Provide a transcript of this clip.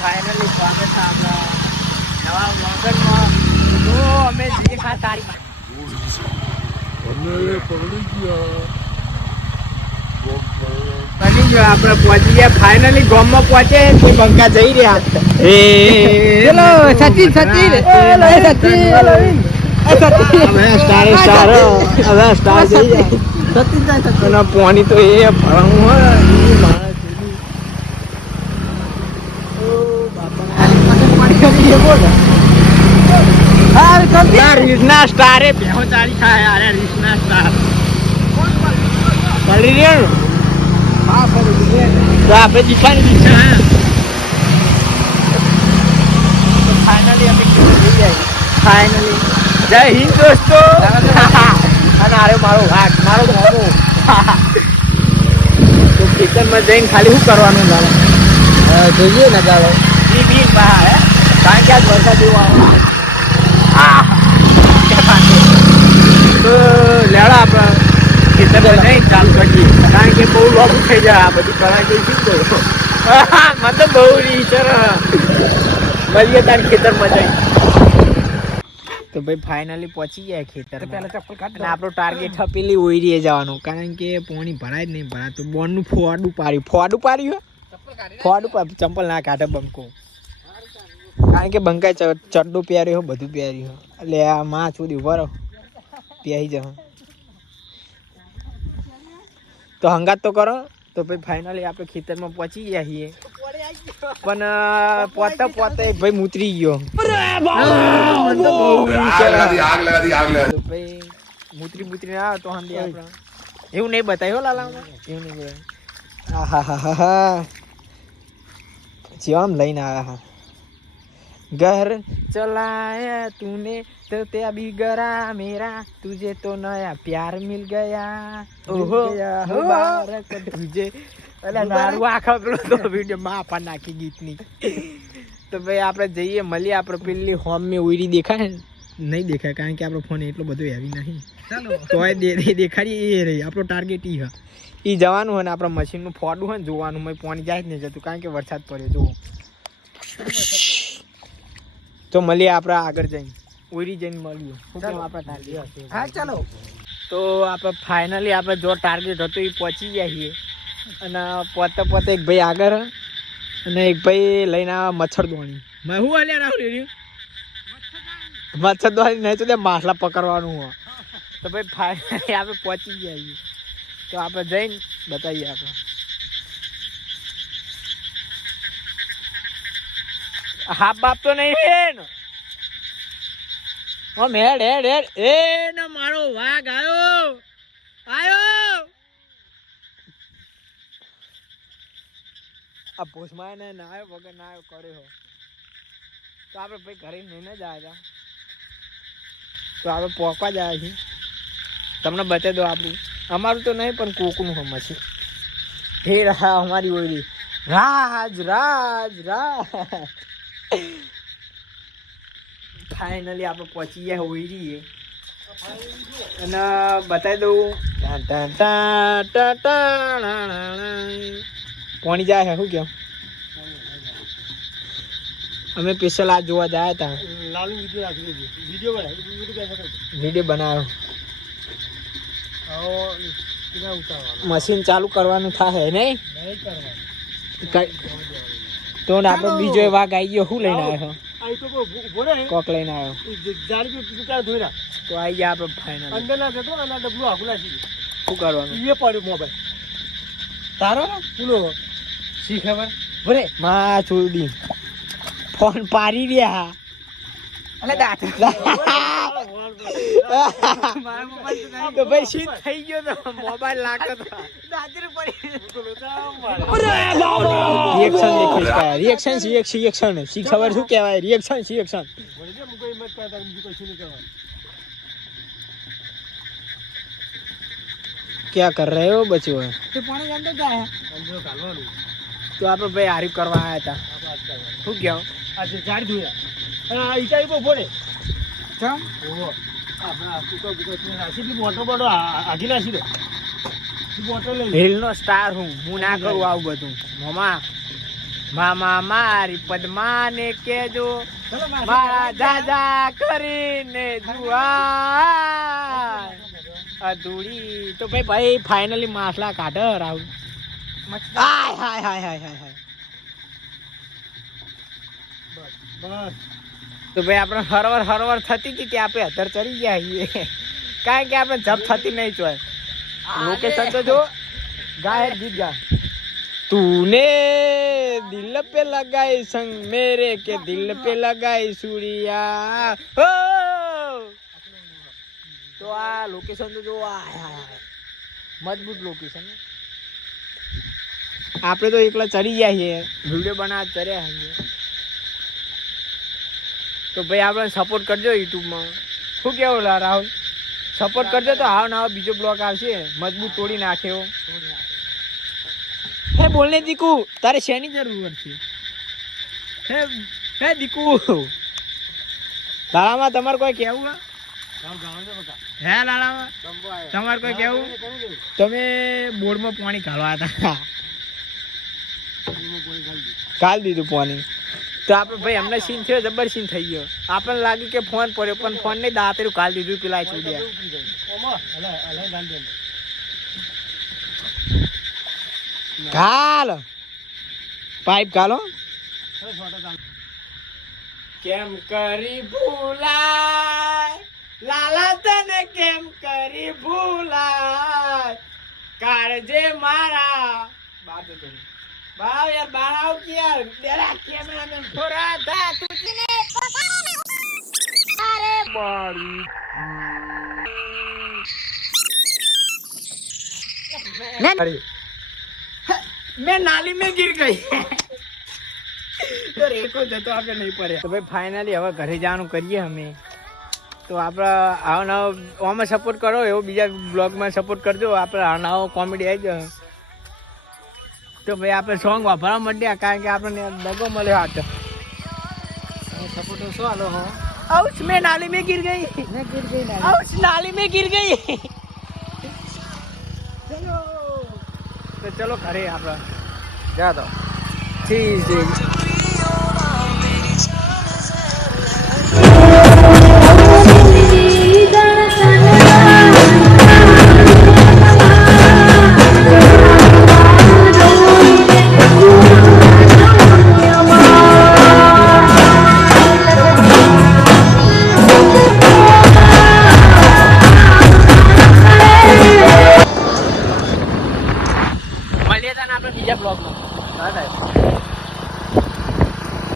Finally સ્વાગત છે આપણા નવા વ્લોગરમાં. તો અમે જઈએ ખા તારી પડી ગયો. આપણે પહોંચી ગયા ફાઇનલી ગામમાં પહોંચે તો બંકા જઈ રહ્યા. ચલો સચિન સચિન પાણી તો એ ભરવું હોય રીસના સ્ટાર એ બેહો ચાલી થાય. અરે રીસના સ્ટાર ચાલી રહ્યો તો આપણે જીતવાની ઈચ્છા. ફાઇનલી અમે ફાઇનલી જય હિન્દ દોસ્તો. અને અરે મારો ભાગ મારો મોમો તો ખેતરમાં જઈને ખાલી શું કરવાનું ચાલે જોઈએ ને ચાલો બી બહાર કારણ કે આજ વરસાદ જેવો તો લેડા આપણે ખેતરમાં જઈને ચાલુ કરીએ કારણ કે બહુ લોબું થઈ જાય. આ બધું કરાય ગઈ શું કરો મતલબ બહુ રીચર મળીએ તાર ખેતરમાં જઈ. તો ભાઈ ફાઇનલી પહોંચી ગયા ખેતર. આપણો ટાર્ગેટ પેલી ઓઈરીએ જવાનું કારણ કે પાણી ભરાય જ નહીં ભરાય. તો બોનનું ફોડું પાર્યું ચંપલ ના કાઢે બંકો કારણ કે બંકાએ ચડ્ડું પહેર્યો બધું પહેર્યું એટલે આ માં સુધી ઉભા રહો પહેરી જાઓ તો હંગાત તો કરો. તો ભાઈ ફાઇનલી આપણે ખેતરમાં પહોંચી ગયા છીએ પણ પોતે ભાઈ મૂતરી ગયો. ભાઈ મૂતરી ના આવે તો હંદી આપણે એવું નહીં બતાવ્યો લાલામાં એવું નહીં બતાવ્યું. હા જેમ લઈને આવ્યા ઘર ચલાયા તूने तो त्या भी गरा मेरा तुझे तो नया प्यार मिल गया ओहो मुबारक तुझे. એટલે નારું આખા પેલો તો વિડીયોમાં આપા નાખી ગીતની. તો ભાઈ આપણે જઈએ મળીએ. આપણે પેલી હોમ મેં ઉઈરી દેખાય નહીં દેખાય કારણ કે આપણો ફોન એટલો બધો હેવી નહીં તોય દેખાડીએ એ રહી. આપણો ટાર્ગેટ એ હા એ જવાનું હોય ને આપણે મશીનનું ફોડું હોય ને જોવાનું મેં પાણી જાય જ નહીં જતું કારણ કે વરસાદ પડ્યો જુઓ. તો મળીએ આપણે આગળ જઈને ઉઈરી જઈને મળીએ. હા ચાલો. તો આપણે ફાઇનલી આપણે જો ટાર્ગેટ હતું એ પહોંચી ગયા છીએ અને પોતે એક ભાઈ આગળ અને એક ભાઈ લઈને આવ્યા મચ્છરદાણી. મેં શું હાલ્યા રાહુલ મચ્છરદાણી નહીં તો માછલા પકડવાનું હોય. તો ભાઈ ફાઇનલી આપણે પહોંચી ગયા છીએ. તો આપણે જઈને બતાવીએ. આપણે હાફ બાપ તો નહીં બેન. હેડ એ ને મારો વાઘ આયો આ પોષમાં ને ના આવ્યો વગર ના આવ્યો કર્યો. તો આપણે ભાઈ ઘરે નહીં જ આવ્યા તો આપણે પોકવા જ આવ્યા છીએ. તમને બતાવી દો આપણું અમારું તો નહીં પણ કોકનું હમ છે. હે રહા અમારી ઓળી રાજ ફાઇનલી આપણે પહોંચી ગયા હોઈએ અને બતાવી દઉં પાણી જાય છે શું કેમ અમે સ્પેશિયલ આ જોવા ગયા હતા. વિડીયો બનાવ્યો મશીન ચાલુ કરવાનું થાય નહીં તો આપણે બીજો વાઘ આવી ગયો. શું લઈને આવ્યો કોક લઈને આવ્યો તો આવી ગયા આપણે ફાઇનલ. શું કરવાનું એ પડ્યું મોબાઈલ તારો પૂરો શી ખબર ભરે માં છોડી ફોન પાડી રહ્યા. તો ભાઈ શીત થઈ ગયો તો મોબાઈલ લાગતો રિએક્શન શી ખબર શું કહેવાય રિએક્શન क्या कर रहे हो बच्चों तो पानी अंदर जाए तो आप भाई हारी करवा आया था શું क्या आज झाड़ धोया અને ઈટાઈ પર પડે ચમ ઓહો આપણા કુકો નાસી દી મોટો બડો આગી નાસી દે બોટલ લઈ હિલ નો સ્ટાર હું ના કરું આવું બધું મામા મામા મારી પદ્માને કેજો મારા દાદા કરીને જુઆ અધૂરી તો ભાઈ ફાઇનલી માસલા કાઢો રાહુલ હાય હાય હાય હાય હાય હાય તો ભાઈ આપણે હરવર થતી હતી ત્યાં આપણે અત્યારે ચડી ગયા છીએ કારણ કે આપણે જપ થતી નહીં ચોય લોકેશન તો જો ગાય ગીત ગા तूने दिल पे लगाई संग मेरे के दिल पे लगाई सूर्या हो तो आ लोकेशन तो जो मजबूत लोकेशन આપણે તો એકલા ચડી ગયા છીએ વિડીયો બનાવવા ચડ્યા છીએ તો ભાઈ આપણે સપોર્ટ કરજો યુટ્યુબમાં શું કેવું રાહુલ સપોર્ટ કરજો તો આવો નવો બીજો બ્લોગ આવશે મજબૂત તોડી નાખ્યો હે બોલને દીકુ તારે શેની જરૂર છે હે દીકુ લાલામાં તમારે કોઈ કેવું હે લાલામાં તમારે કોઈ કેવું તમે બોર્ડમાં પાણી કાઢવા હતા કાઢ દીધું પાણી તો આપણે ભાઈ અમને સીન થયો જબર સીન થઈ ગયો આપણને લાગ્યું કે ફોન પડ્યો પણ ફોન નહીં દાંતેરું કાઢ દીધું પેલા કાલ પાઇપ કાલો કેમ કરી ભૂલાય લાલા તને કેમ કરી ભૂલાય કાળજે મારા બાવ યાર બાર આવ કે યાર તેરા કેમેરામેન થોડા થા તુજને અરે બારી मैं नाली में गिर गई तो रेको जतो आपे नहीं पड़े तो भाई फाइनली હવે ઘરે જવાનું કરીએ અમે તો આપણે આવો નવો ઓમાં સપોર્ટ કરો એવો બીજા બ્લોગમાં સપોર્ટ કરજો આપણે આ નવો કોમેડી આવી જાય તો ભાઈ આપણે સોંગ વાપરવા માંડ્યા કારણ કે આપણને દગો મળ્યો હાથ સપોર્ટ શું હાલો હો આઉચ મેં નાલી में गिर गई आउच नाली में गिर गई चलो तो चलो घरे आप जा दो ठीक है।